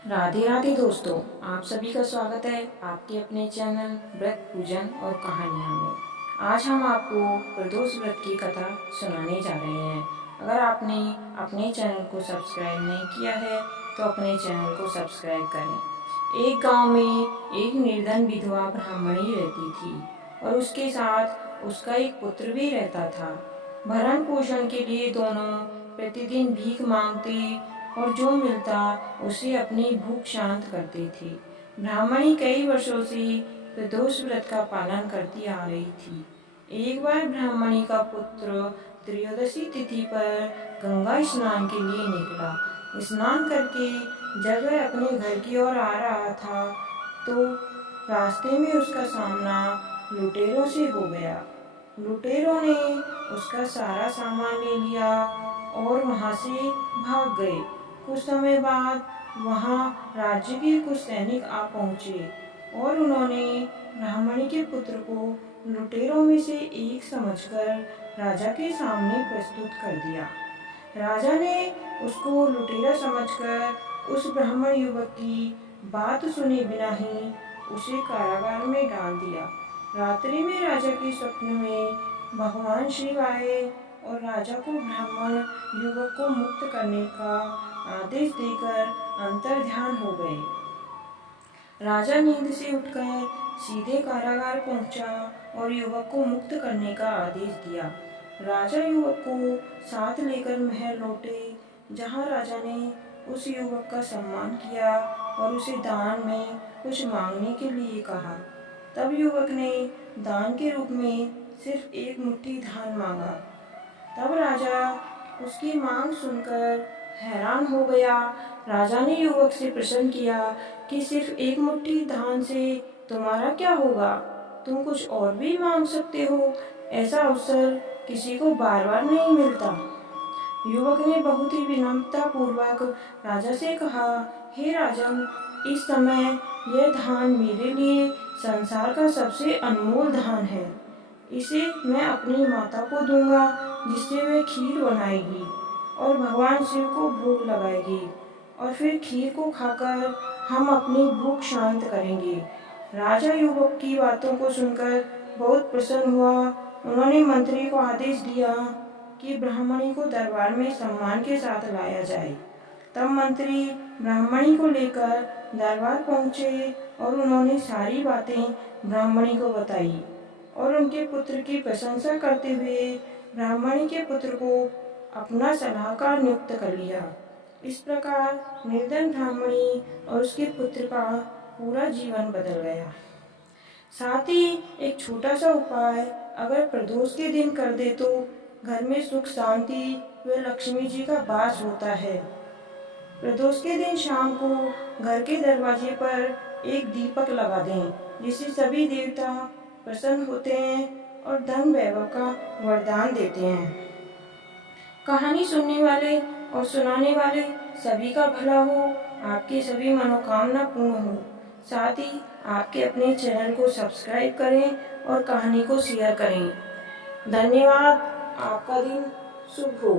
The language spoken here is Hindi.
राधे राधे दोस्तों, आप सभी का स्वागत है आपके अपने चैनल व्रत पूजन और कहानियाँ में। आज हम आपको प्रदोष व्रत की कथा सुनाने जा रहे हैं। अगर आपने अपने चैनल को सब्सक्राइब नहीं किया है तो अपने चैनल को सब्सक्राइब करें। एक गांव में एक निर्धन विधवा ब्राह्मणी रहती थी और उसके साथ उसका एक पुत्र भी रहता था। भरण पोषण के लिए दोनों प्रतिदिन भीख मांगते और जो मिलता उसे अपनी भूख शांत करते थे। ब्राह्मणी कई वर्षों से प्रदोष व्रत का पालन करती आ रही थी। एक बार ब्राह्मणी का पुत्र त्रयोदशी तिथि पर गंगा स्नान के लिए निकला। स्नान करके जब वह अपने घर की ओर आ रहा था तो रास्ते में उसका सामना लुटेरों से हो गया। लुटेरों ने उसका सारा सामान ले लिया और वहां से भाग गए। कुछ समय बाद वहां राज्य के कुछ सैनिक आ पहुंचे और उन्होंने ब्राह्मणी के पुत्र को लुटेरों में से एक समझकर राजा के सामने प्रस्तुत कर दिया। राजा ने उसको लुटेरा समझकर उस ब्राह्मण युवक की बात सुने बिना ही उसे कारागार में डाल दिया। रात्रि में राजा के स्वप्न में भगवान शिव आए और राजा को ब्राह्मण युवक को मुक्त करने का आदेश देकर अंतर ध्यान हो गए। राजा नींद से उठकर सीधे कारागार पहुंचा और युवक को मुक्त करने का आदेश दिया। राजा युवक को साथ लेकर महल लौटे, जहां राजा ने उस युवक का सम्मान किया और उसे दान में कुछ मांगने के लिए कहा। तब युवक ने दान के रूप में सिर्फ एक मुट्ठी धान मांगा। तब राजा उसकी मांग सुनकर हैरान हो गया। राजा ने युवक से प्रश्न किया कि सिर्फ एक मुट्ठी धान से तुम्हारा क्या होगा? तुम कुछ और भी मांग सकते हो। ऐसा अवसर किसी को बार बार नहीं मिलता। युवक ने बहुत ही विनम्रता पूर्वक राजा से कहा, हे राजन, इस समय यह धान मेरे लिए संसार का सबसे अनमोल धान है। इसे मैं अपनी माता को दूंगा, जिससे वह खीर बनाएगी और भगवान शिव को भोग लगाएगी और फिर खीर को खाकर हम अपनी भूख शांत करेंगे। राजा युवक की बातों को सुनकर बहुत प्रसन्न हुआ। उन्होंने मंत्री को आदेश दिया कि ब्राह्मणी को दरबार में सम्मान के साथ लाया जाए। तब मंत्री ब्राह्मणी को लेकर दरबार पहुंचे और उन्होंने सारी बातें ब्राह्मणी को बताई और उनके पुत्र की प्रशंसा करते हुए ब्राह्मणी के पुत्र को अपना सलाहकार नियुक्त कर लिया। इस प्रकार निर्धन ब्राह्मणी और उसके पुत्र का पूरा जीवन बदल गया। साथ ही एक छोटा सा उपाय अगर प्रदोष के दिन कर दे तो घर में सुख शांति व लक्ष्मी जी का वास होता है। प्रदोष के दिन शाम को घर के दरवाजे पर एक दीपक लगा दें, जिससे सभी देवता प्रसन्न होते हैं और धन वैभव का वरदान देते हैं। कहानी सुनने वाले और सुनाने वाले सभी का भला हो, आपकी सभी मनोकामना पूर्ण हो। साथ ही आपके अपने चैनल को सब्सक्राइब करें और कहानी को शेयर करें। धन्यवाद। आपका दिन शुभ हो।